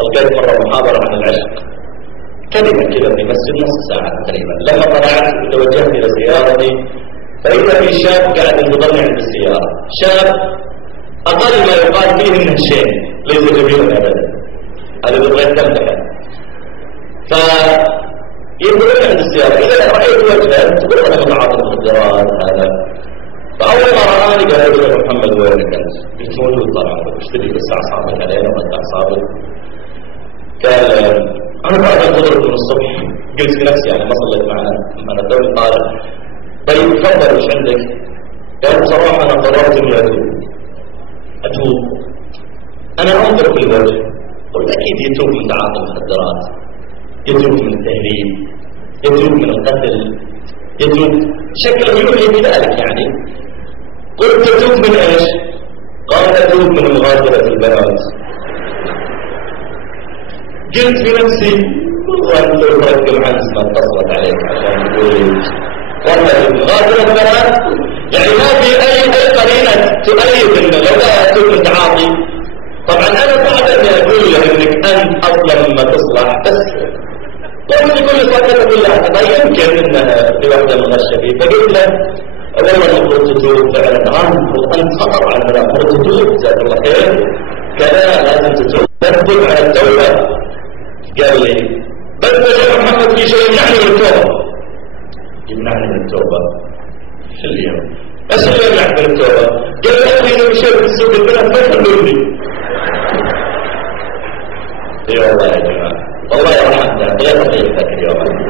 ألقيت مرة محاضرة عن العشق، كلمة كذا في مسجد نص ساعة تقريبا. لما طلعت وتوجهت إلى سيارتي فإذا في شاب قاعد ينتظرني عند السيارة، شاب أقل ما يقال فيه إنه شيء ليس جميلا أبدا، هذا بغير تمتحن. فينتظرني عند السيارة، إذا رأيت وجهه تقول أنا متعاطي مخدرات هذا. فأول ما رآني قال لي يا محمد وينك أنت؟ قلت موجود طال عمرك، وش تبي بس أعصابك علينا وأنت أعصابك؟ قال أنا بعد انتظرك من الصبح. قلت في نفسي يعني ما صليت معنا، أنا دولي طالب. طيب تفضل وش عندك؟ قال بصراحة أنا قررت إني أتوب. أنا أنظر في الوجه، قلت أكيد يتوب من تعاطي المخدرات، يتوب من التهريب، يتوب من القتل، يتوب شكله يوحي بذلك يعني. قلت تتوب من ايش؟ قال أتوب من مغادرة البنات. قلت في نفسي والله لو ترك العنز ما اتصلت عليك عشان تقول والله مغادرة البنات، يعني ما في أي قرينة تؤيد إنه لو لا أتوب من تعاطي. طبعا أنا بعد أن أقول له إنك أنت أصلا ما تصلح، بس لما يقول لي صدقة بالله طيب يمكن إنها في واحدة مغشة فيه. فقلت له والله المفروض تتوب فعلا، المفروض أنت خطر على المرأة، المفروض تتوب جزاك الله خير كذا، لازم تتوب تثبت على التوبة. قال لي بس يا محمد في شيء يمنعني من التوبة. يمنعني من التوبة شو اليوم؟ ايش اللي يمنعك من التوبة؟ قال لي أخي إذا مشيت في السوق البنات ما يخلوني. اي والله يا جماعة والله يا رحمتها غير طريقتك اليوم.